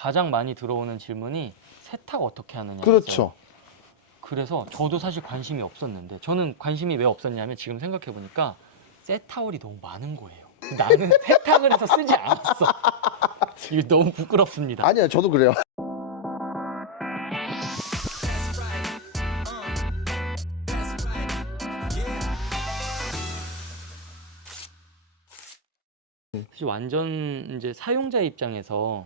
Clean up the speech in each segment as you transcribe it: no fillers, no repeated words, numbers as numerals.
가장 많이 들어오는 질문이 세탁 어떻게 하느냐. 그렇죠. 그래서 저도 사실 관심이 없었는데 저는 관심이 왜 없었냐면 지금 생각해 보니까 새 타월이 너무 많은 거예요. 나는 세탁을 해서 쓰지 않았어. 이게 너무 부끄럽습니다. 아니야, 저도 그래요. 사실 완전 이제 사용자 입장에서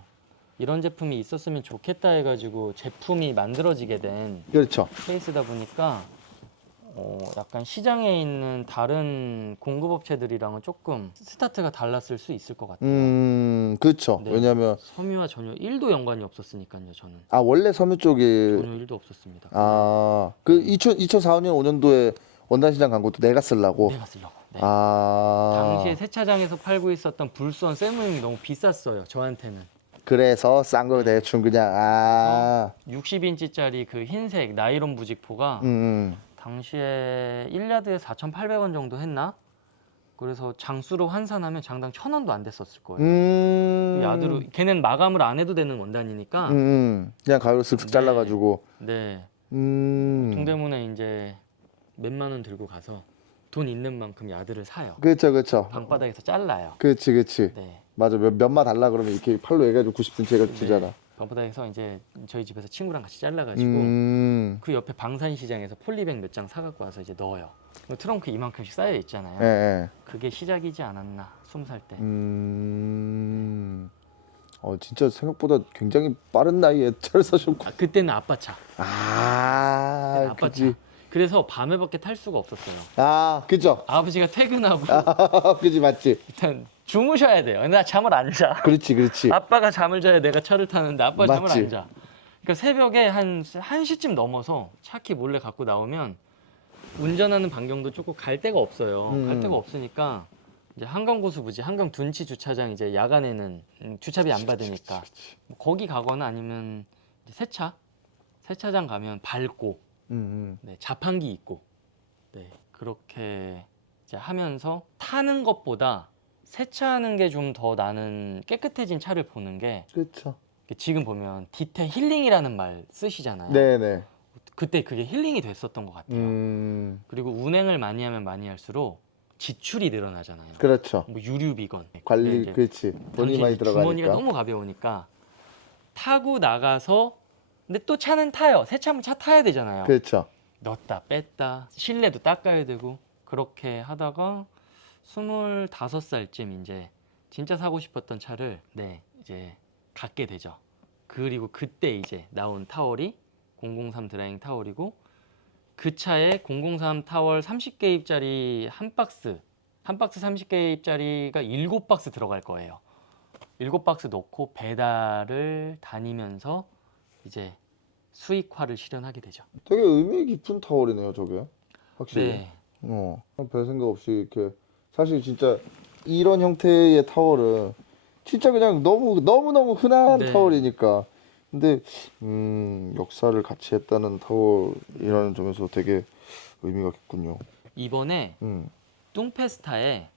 이런 제품이 있었으면 좋겠다 해가지고 제품이 만들어지게 된 그렇죠. 케이스다 보니까 약간 시장에 있는 다른 공급업체들이랑은 조금 스타트가 달랐을 수 있을 것 같아요. 그렇죠. 네. 왜냐면 섬유와 전혀 1도 연관이 없었으니까요. 저는 원래 섬유 쪽이 전혀 1도 없었습니다. 그 2004년 5년도에 원단 시장 간 것도 내가 쓰려고. 내가 쓰려고. 네. 당시에 당시에 세차장에서 팔고 있었던 불수원 셀모형이 너무 비쌌어요. 저한테는. 그래서 싼 거 대충 그냥 60인치짜리 그 흰색 나이론 부직포가 당시에 1야드에 4,800원 정도 했나? 그래서 장수로 환산하면 장당 1,000원도 안 됐었을 거예요. 그 야드로 걔는 마감을 안 해도 되는 원단이니까 그냥 가위로 슥슥 네. 잘라가지고. 네. 동대문에 동대문에 이제 몇만 원 들고 가서 돈 있는 만큼 야드를 사요. 그렇죠. 방바닥에서 잘라요. 그렇지. 네. 맞아. 몇마 달라 그러면 이렇게 팔로 해가지고 90cm 해가지고 주잖아. 방바닥에서 이제 저희 집에서 친구랑 같이 잘라가지고 그 옆에 방산시장에서 폴리백 몇 장 사갖고 와서 이제 넣어요. 트렁크 이만큼씩 쌓여 있잖아요. 예. 그게 시작이지 않았나 20살 때. 진짜 생각보다 굉장히 빠른 나이에 차를 사셨고. 그때는 아빠 차. 그때는 아빠 그지. 차. 그래서 밤에밖에 탈 수가 없었어요. 그죠. 아버지가 퇴근하고 그지, 맞지. 일단 주무셔야 돼요. 근데 나 잠을 안 자. 그렇지. 아빠가 잠을 자야 내가 차를 타는데 아빠 잠을 맞지. 안 자. 그러니까 새벽에 한 1시쯤 넘어서 차키 몰래 갖고 나오면 운전하는 반경도 조금 갈 데가 없어요. 갈 데가 없으니까 이제 한강고수부지 한강 둔치 주차장 이제 야간에는 주차비 안 받으니까 뭐 거기 가거나 아니면 이제 세차장 가면 밝고 네, 자판기 있고 네, 그렇게 이제 하면서 타는 것보다 세차하는 게 좀 더 나는 깨끗해진 차를 보는 게 그렇죠. 지금 보면 디테 힐링이라는 말 쓰시잖아요. 네네. 그때 그게 힐링이 됐었던 것 같아요. 그리고 운행을 많이 하면 많이 할수록 지출이 늘어나잖아요. 그렇죠. 뭐 유류비건 관리, 그렇지. 돈이 많이 들어가니까. 주머니가 너무 가벼우니까 타고 나가서 근데 또 차는 타요. 세차하면 차 타야 되잖아요. 그렇죠. 넣었다 뺐다 실내도 닦아야 되고 그렇게 하다가 25살쯤 이제 진짜 사고 싶었던 차를 이제 갖게 되죠. 그리고 그때 이제 나온 타월이 003 드라잉 타월이고 그 차에 003 타월 30개입짜리 한 박스 30개입짜리가 7박스 들어갈 거예요. 7박스 넣고 배달을 다니면서 이제 수익화를 실현하게 되죠. 되게 의미 깊은 타월이네요, 저게. 확실히. 네. 별 생각 없이 이렇게. 사실 진짜 이런 형태의 타월은 진짜 그냥 너무너무 흔한 네. 타월이니까. 근데 역사를 같이 했다는 타월이라는 점에서 되게 의미가 깊군요. 이번에 뚱페스타에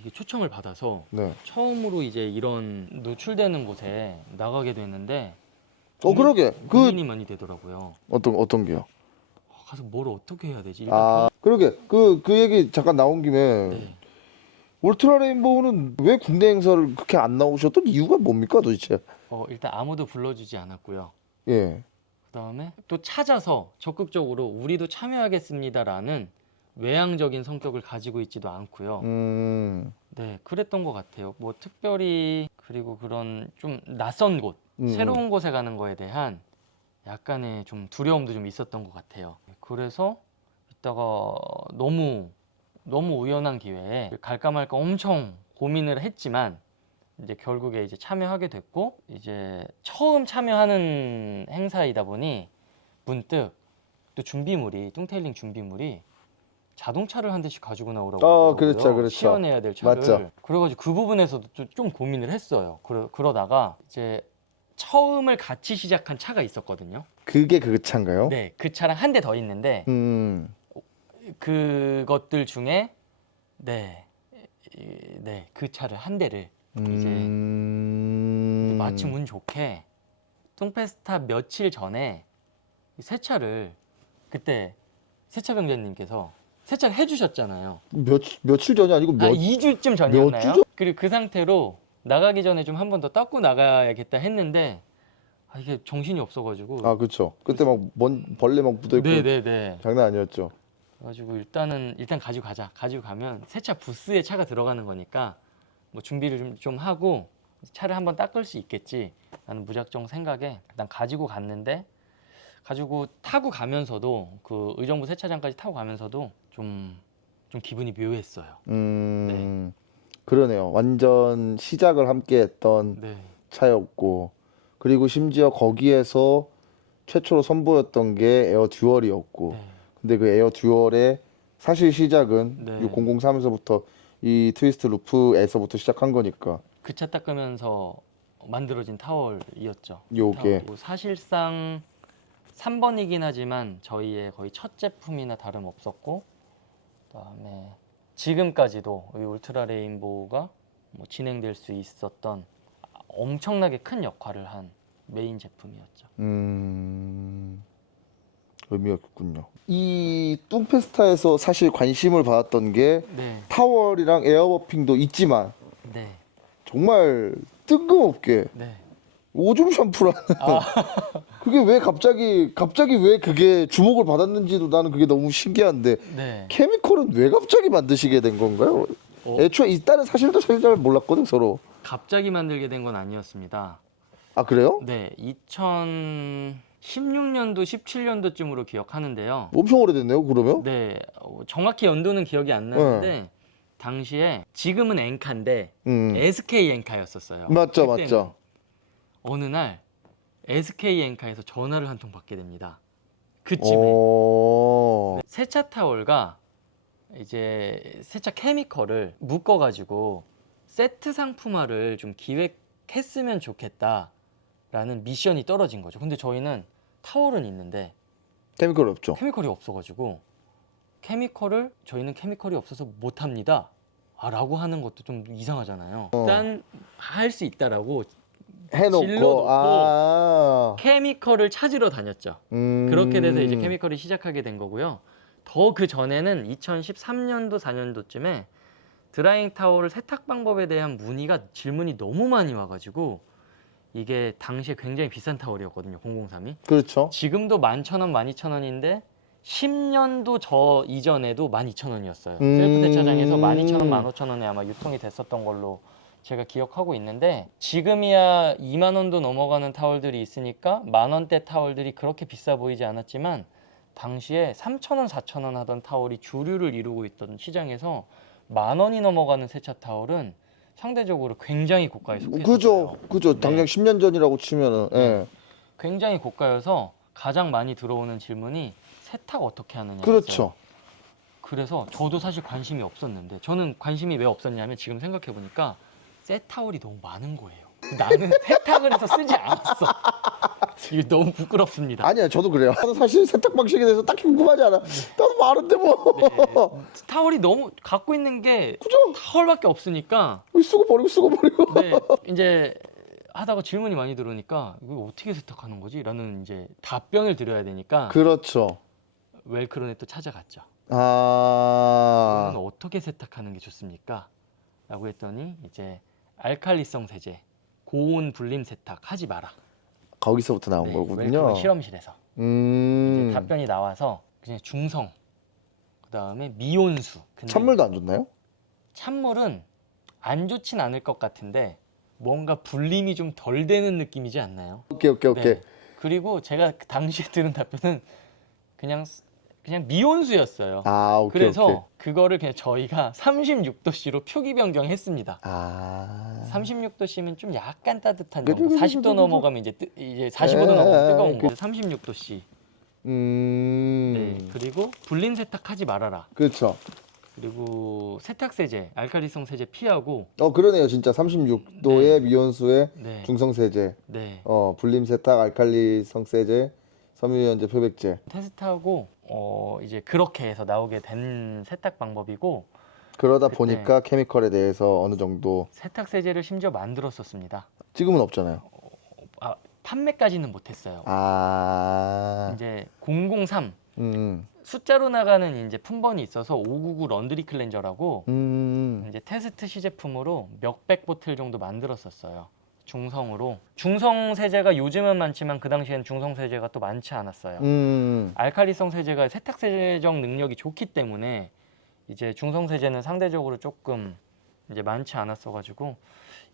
이게 초청을 받아서 네. 처음으로 이제 이런 노출되는 곳에 나가게 됐는데 그러게. 고민이 많이 되더라고요. 어떤 게요? 가서 뭘 어떻게 해야 되지? 일단 그러게. 그 얘기 잠깐 나온 김에 네. 울트라 레인보우는 왜 국내 행사를 그렇게 안 나오셨던 이유가 뭡니까 도대체? 일단 아무도 불러주지 않았고요. 예. 그다음에 또 찾아서 적극적으로 우리도 참여하겠습니다라는 외향적인 성격을 가지고 있지도 않고요. 네, 그랬던 것 같아요. 뭐 특별히 그리고 그런 좀 낯선 곳, 새로운 곳에 가는 거에 대한 약간의 좀 두려움도 좀 있었던 것 같아요. 그래서 이따가 너무 우연한 기회에 갈까 말까 엄청 고민을 했지만 이제 결국에 이제 참여하게 됐고 이제 처음 참여하는 행사이다 보니 문득 또 뚱테일링 준비물이 자동차를 한 대씩 가지고 나오라고 하더라고요. 그렇죠. 시연해야 될 차를. 맞죠. 그래가지고 그 부분에서도 좀 고민을 했어요. 그러다가 이제 처음을 같이 시작한 차가 있었거든요. 그게 그 차인가요? 네, 그 차랑 한 대 더 있는데 그것들 중에 그 차를 한 대를 이제 마침 운 좋게 뚱페스타 며칠 전에 이 세차를 그때 세차병자님께서 세차를 해주셨잖아요. 며칠 전이 아니고 몇 2주쯤 전이었나요? 주 전? 그리고 그 상태로 나가기 전에 좀 한 번 더 닦고 나가야겠다 했는데 이게 정신이 없어가지고. 아, 그렇죠. 그때 막 벌레 막 묻어 있고 네네네. 장난 아니었죠. 그래가지고 일단 가지고 가자. 가지고 가면 세차 부스에 차가 들어가는 거니까 뭐 준비를 좀 하고 차를 한번 닦을 수 있겠지 라는 무작정 생각에 일단 가지고 갔는데, 가지고 타고 가면서도 그 의정부 세차장까지 타고 가면서도 좀 기분이 묘했어요. 그러네요. 완전 시작을 함께 했던 네. 차였고, 그리고 심지어 거기에서 최초로 선보였던 게 에어 듀얼이었고, 네. 근데 그 에어 듀얼의 사실 시작은 네. 이 003에서부터 이 트위스트 루프에서부터 시작한 거니까. 그 차 닦으면서 만들어진 타월이었죠. 요게. 타월이고 사실상 3번이긴 하지만 저희의 거의 첫 제품이나 다름없었고, 그다음에 지금까지도 이 울트라 레인보우가 뭐 진행될 수 있었던 엄청나게 큰 역할을 한 메인 제품이었죠. 의미가 있군요. 이 뚱페스타에서 사실 관심을 받았던 게 네, 타월이랑 에어버핑도 있지만 네, 정말 뜬금없게 네. 오줌 샴푸라는 그게 왜 갑자기 왜 그게 주목을 받았는지도 나는 그게 너무 신기한데, 네. 케미컬은 왜 갑자기 만드시게 된 건가요? 애초에 있다는 사실도 사실 잘 몰랐거든 서로. 갑자기 만들게 된 건 아니었습니다. 아, 그래요? 네, 2016년도, 17년도쯤으로 기억하는데요. 엄청 오래됐네요 그러면. 네, 정확히 연도는 기억이 안 나는데 당시에 지금은 엔카인데 SK 엔카였었어요. 맞죠, 그때는. 맞죠. 어느 날 SK 엔카에서 전화를 한 통 받게 됩니다. 그쯤에 오. 세차 타월과 이제 세차 케미컬을 묶어가지고 세트 상품화를 좀 기획했으면 좋겠다라는 미션이 떨어진 거죠. 근데 저희는 타월은 있는데 케미컬 없죠. 케미컬이 없어가지고 저희는 케미컬이 없어서 못합니다 라고 하는 것도 좀 이상하잖아요. 일단 할 수 있다라고 해놓고. 질러놓고 케미컬을 찾으러 다녔죠. 그렇게 돼서 이제 케미컬이 시작하게 된 거고요. 더 그 전에는 2013년도 4년도쯤에 드라잉 타월을 세탁 방법에 대한 질문이 너무 많이 와가지고 이게 당시에 굉장히 비싼 타월이었거든요. 003이. 그렇죠. 지금도 11,000원, 12,000원인데 10년도 저 이전에도 12,000원이었어요. 셀프 세차장에서 12,000원, 15,000원에 아마 유통이 됐었던 걸로 제가 기억하고 있는데, 지금이야 2만 원도 넘어가는 타월들이 있으니까 만 원대 타월들이 그렇게 비싸 보이지 않았지만 당시에 3,000원, 4,000원 하던 타월이 주류를 이루고 있던 시장에서 만 원이 넘어가는 세차 타월은 상대적으로 굉장히 고가에 속했어요. 그죠. 네. 당장 10년 전이라고 치면은. 예. 굉장히 고가여서 가장 많이 들어오는 질문이 세탁 어떻게 하느냐. 그렇죠. 그래서 저도 사실 관심이 없었는데, 저는 관심이 왜 없었냐면 지금 생각해 보니까 세 타월이 너무 많은 거예요. 나는 세탁을 해서 쓰지 않았어. 이게 너무 부끄럽습니다. 아니야, 저도 그래요. 나도 사실 세탁 방식에 대해서 딱히 궁금하지 않아. 나도 많은데 뭐. 네. 타월이 너무 갖고 있는 게 그죠? 타월밖에 없으니까. 쓰고 버리고. 네, 이제 하다가 질문이 많이 들어오니까 이거 어떻게 세탁하는 거지? 라는 이제 답변을 드려야 되니까 그렇죠. 웰크론에 또 찾아갔죠. 아. 이거는 어떻게 세탁하는 게 좋습니까? 라고 했더니 이제 알칼리성 세제, 고온 불림 세탁 하지 마라. 거기서부터 나온 네, 거군요. 웰크론 실험실에서 이제 답변이 나와서 그냥 중성, 그 다음에 미온수. 근데 찬물도 안 좋나요? 찬물은 안 좋진 않을 것 같은데 뭔가 불림이 좀 덜 되는 느낌이지 않나요? 오케이. 네. 그리고 제가 그 당시에 들은 답변은 그냥 미온수였어요. 아, 오케이. 그래서 그거를 그냥 저희가 36도씨로 표기 변경했습니다. 아. 36도씨면 좀 약간 따뜻한 그죠, 정도. 그죠, 40도 그죠, 넘어가면 이제 45도 넘어가면 뜨거운 거. 36도씨. 네. 그리고 불림 세탁하지 말아라. 그렇죠. 그리고 세탁 세제, 알칼리성 세제 피하고. 그러네요. 진짜 36도의 미온수의 네. 중성 세제. 네. 불림 세탁, 알칼리성 세제, 섬유유연제, 표백제. 테스트하고 이제 그렇게 해서 나오게 된 세탁 방법이고, 그러다 그때 보니까 케미컬에 대해서 어느 정도. 세탁 세제를 심지어 만들었었습니다. 지금은 없잖아요. 아, 판매까지는 못했어요. 아, 이제 003 음, 숫자로 나가는 이제 품번이 있어서 599 런드리 클렌저라고 이제 테스트 시제품으로 몇백 보틀 정도 만들었었어요. 중성으로. 중성 세제가 요즘은 많지만 그 당시에는 중성 세제가 또 많지 않았어요. 알칼리성 세제가 세탁 세정 능력이 좋기 때문에 이제 중성 세제는 상대적으로 조금 이제 많지 않았어 가지고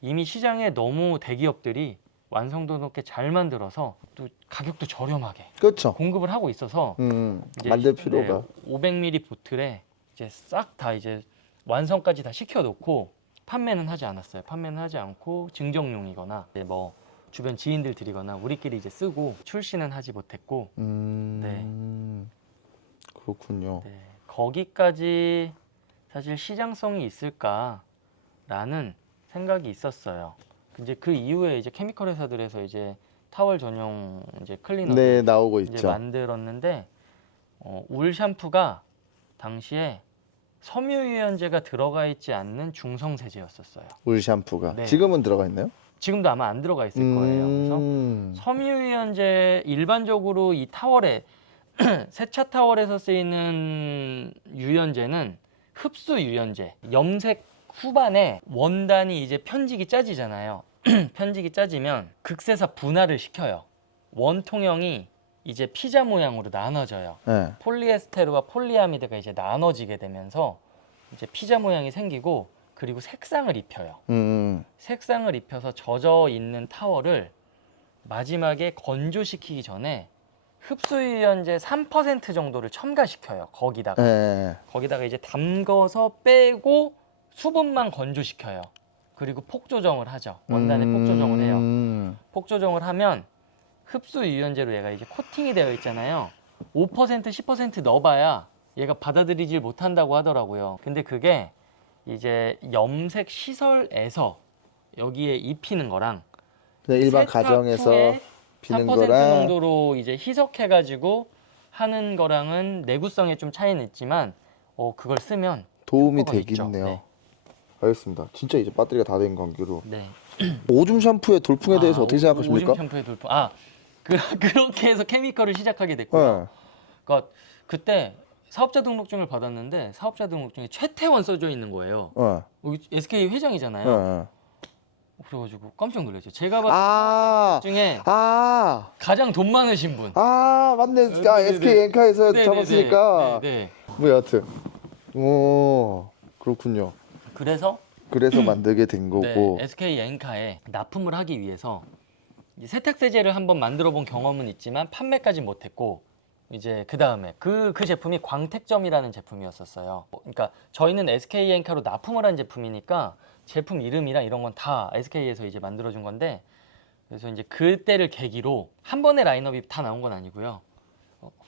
이미 시장에 너무 대기업들이 완성도 높게 잘 만들어서 또 가격도 저렴하게 그렇죠. 공급을 하고 있어서 이제 만들 필요가. 500ml 보틀에 이제 싹 다 이제 완성까지 다 시켜놓고 판매는 하지 않았어요. 판매는 하지 않고 증정용이거나 이제 뭐 주변 지인들 드리거나 우리끼리 이제 쓰고 출시는 하지 못했고 그렇군요. 네, 거기까지 사실 시장성이 있을까라는 생각이 있었어요. 이제 그 이후에 이제 케미컬 회사들에서 이제 타월 전용 이제 클리너 네, 나오고 이제 있죠. 만들었는데 울 샴푸가 당시에 섬유유연제가 들어가 있지 않는 중성 세제였었어요. 울 샴푸가. 네. 지금은 들어가 있나요? 지금도 아마 안 들어가 있을 거예요. 그래서 섬유유연제 일반적으로 이 타월에 세차 타월에서 쓰이는 유연제는 흡수 유연제. 염색 후반에 원단이 이제 편직이 짜지잖아요. 편직이 짜지면 극세사 분할을 시켜요. 원통형이 이제 피자 모양으로 나눠져요. 네. 폴리에스테르와 폴리아미드가 이제 나눠지게 되면서 이제 피자 모양이 생기고 그리고 색상을 입혀요. 색상을 입혀서 젖어 있는 타월을 마지막에 건조시키기 전에 흡수유연제 3% 정도를 첨가시켜요. 거기다가 네. 거기다가 이제 담궈서 빼고 수분만 건조시켜요. 그리고 폭 조정을 하죠. 원단에 폭 조정을 해요. 폭 조정을 하면 흡수 유연제로 얘가 이제 코팅이 되어 있잖아요. 5% 10% 넣어봐야 얘가 받아들이질 못한다고 하더라고요. 근데 그게 이제 염색 시설에서 여기에 입히는 거랑 그냥 일반 세탁 가정에서 후에 비는 3% 거랑 정도로 이제 희석해가지고 하는 거랑은 내구성에 좀 차이는 있지만 그걸 쓰면 도움이 효과가 있죠. 되겠네요. 네. 알겠습니다. 진짜 이제 배터리가 다 된 관계로 네. 오줌 샴푸의 돌풍에 대해서 어떻게 생각하십니까? 오줌 샴푸의 돌풍. 그렇게 해서 케미컬을 시작하게 됐고요. 네. 그러니까 그때 사업자 등록증을 받았는데 사업자 등록증에 최태원 써져 있는 거예요. 여기 SK 회장이잖아요. 그래가지고 깜짝 놀랐죠. 제가 봤던 중에 가장 돈 많으신 분. 맞네. 네네네. SK 엔카에서 네네네. 잡았으니까. 네. 뭐 여하튼. 그렇군요. 그래서 만들게 된 거고. SK 엔카에 납품을 하기 위해서 이제 세탁 세제를 한번 만들어 본 경험은 있지만 판매까지 못했고 이제 그 다음에 그 제품이 광택점이라는 제품이었었어요. 그러니까 저희는 SK 엔카로 납품을 한 제품이니까 제품 이름이랑 이런 건 다 SK에서 이제 만들어준 건데 그래서 이제 그때를 계기로 한 번에 라인업이 다 나온 건 아니고요.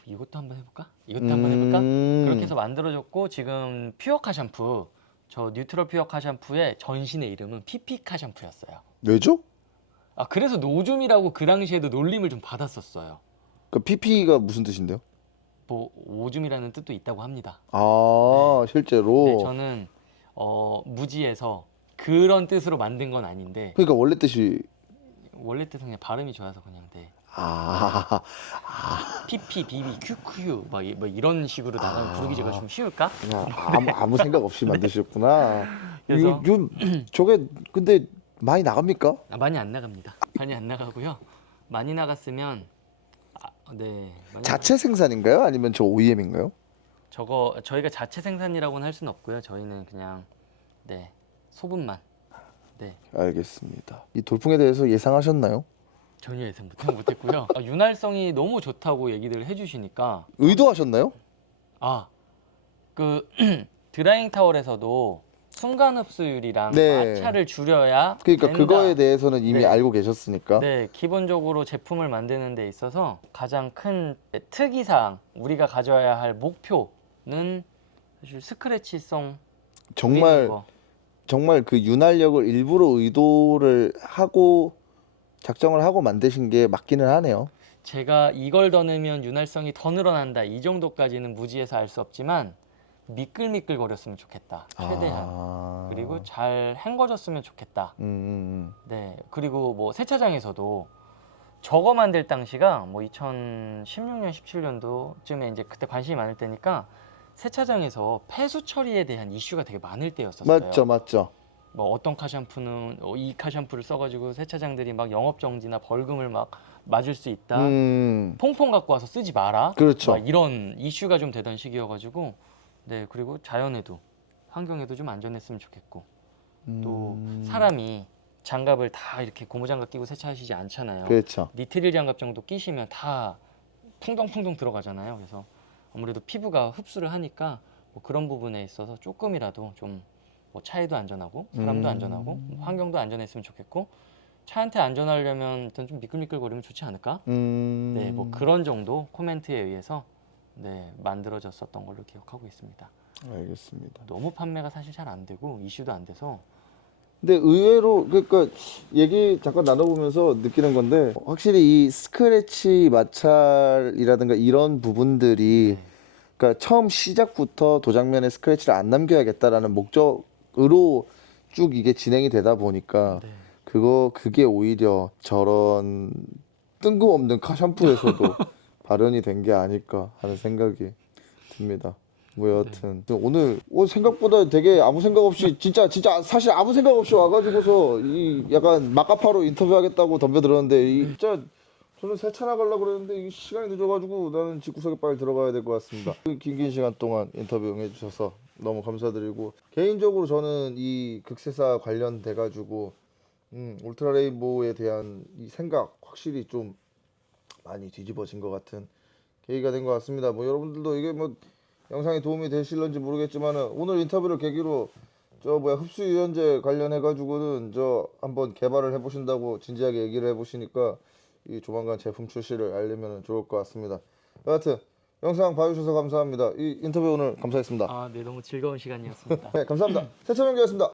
이것도 한번 해볼까? 이것도 한번 해볼까? 그렇게 해서 만들어졌고 지금 퓨어카 샴푸 저 뉴트럴 퓨어카 샴푸의 전신의 이름은 피피카 샴푸였어요. 왜죠? 그래서 노줌이라고 그 당시에도 놀림을 좀 받았었어요. 그 PP가 무슨 뜻인데요? 뭐 오줌이라는 뜻도 있다고 합니다. 실제로. 네, 저는 무지에서 그런 뜻으로 만든 건 아닌데 그러니까 원래 뜻이 원래 뜻은 그냥 발음이 좋아서 그냥 돼. 아, PP, BB, QQ 뭐 이런 식으로 나가면 부르기가 좀 쉬울까? 그냥 아무 생각 없이 만드셨구나. 그래서 저게 근데 많이 나갑니까? 많이 안 나갑니다. 많이 안 나가고요. 많이 나갔으면 네. 자체 생산인가요? 아니면 저 OEM인가요? 저희가 자체 생산이라고는 할 수는 없고요. 저희는 그냥 소분만. 네. 알겠습니다. 이 돌풍에 대해서 예상하셨나요? 전혀 예상 못했고요. 윤활성이 너무 좋다고 얘기를 해주시니까 의도하셨나요? 그 드라잉 타월에서도 순간 흡수율이랑 네. 마찰을 줄여야 그러니까 된다. 그거에 대해서는 이미 네. 알고 계셨으니까. 네, 기본적으로 제품을 만드는 데 있어서 가장 큰 특이사항, 우리가 가져야 할 목표는 사실 스크래치성 줄이는 정말 거. 정말 그 윤활력을 일부러 의도를 하고 작정을 하고 만드신 게 맞기는 하네요. 제가 이걸 더 넣으면 윤활성이 더 늘어난다 이 정도까지는 무지에서 알 수 없지만 미끌미끌거렸으면 좋겠다. 최대한. 그리고 잘 헹궈졌으면 좋겠다. 네. 그리고 뭐 세차장에서도 저거 만들 당시가 뭐 2016년, 17년도쯤에 이제 그때 관심이 많을 때니까 세차장에서 폐수 처리에 대한 이슈가 되게 많을 때였었어요. 맞죠, 맞죠. 뭐 어떤 카샴푸는 이 카샴푸를 써가지고 세차장들이 막 영업 정지나 벌금을 막 맞을 수 있다. 퐁퐁 갖고 와서 쓰지 마라. 그렇죠. 막 이런 이슈가 좀 되던 시기여가지고 네 그리고 자연에도 환경에도 좀 안전했으면 좋겠고 또 사람이 장갑을 다 이렇게 고무장갑 끼고 세차하시지 않잖아요. 그렇죠. 니트릴 장갑 정도 끼시면 다 풍덩풍덩 들어가잖아요. 그래서 아무래도 피부가 흡수를 하니까 뭐 그런 부분에 있어서 조금이라도 좀 뭐 차에도 안전하고 사람도 안전하고 환경도 안전했으면 좋겠고 차한테 안전하려면 일단 좀 미끌미끌거리면 좋지 않을까? 네, 뭐 그런 정도 코멘트에 의해서 네 만들어졌었던 걸로 기억하고 있습니다. 알겠습니다. 너무 판매가 사실 잘 안 되고 이슈도 안 돼서 근데 의외로 그러니까 얘기 잠깐 나눠보면서 느끼는 건데 확실히 이 스크래치 마찰이라든가 이런 부분들이 그러니까 처음 시작부터 도장면에 스크래치를 안 남겨야겠다라는 목적으로 쭉 이게 진행이 되다 보니까 네. 그게 오히려 저런 뜬금없는 카샴푸에서도 발현이 된 게 아닐까 하는 생각이 듭니다. 뭐 여하튼 오늘 생각보다 되게 아무 생각 없이 진짜 사실 아무 생각 없이 와가지고서 이 약간 막가파로 인터뷰하겠다고 덤벼들었는데 진짜 저는 세차 나가려고 그랬는데 이 시간이 늦어가지고 나는 집구석에 빨리 들어가야 될 것 같습니다. 긴 시간 동안 인터뷰 응해주셔서 너무 감사드리고 개인적으로 저는 이 극세사 관련돼가지고 울트라 레인보우에 대한 이 생각 확실히 좀 많이 뒤집어진 것 같은 계기가 된 것 같습니다. 뭐 여러분들도 이게 뭐 영상에 도움이 되실런지 모르겠지만 오늘 인터뷰를 계기로 흡수 유연제 관련해 가지고는 한번 개발을 해보신다고 진지하게 얘기를 해보시니까 이 조만간 제품 출시를 알리면 좋을 것 같습니다. 여하튼 영상 봐주셔서 감사합니다. 이 인터뷰 오늘 감사했습니다. 아, 네 너무 즐거운 시간이었습니다. 네, 감사합니다. 세차명기였습니다.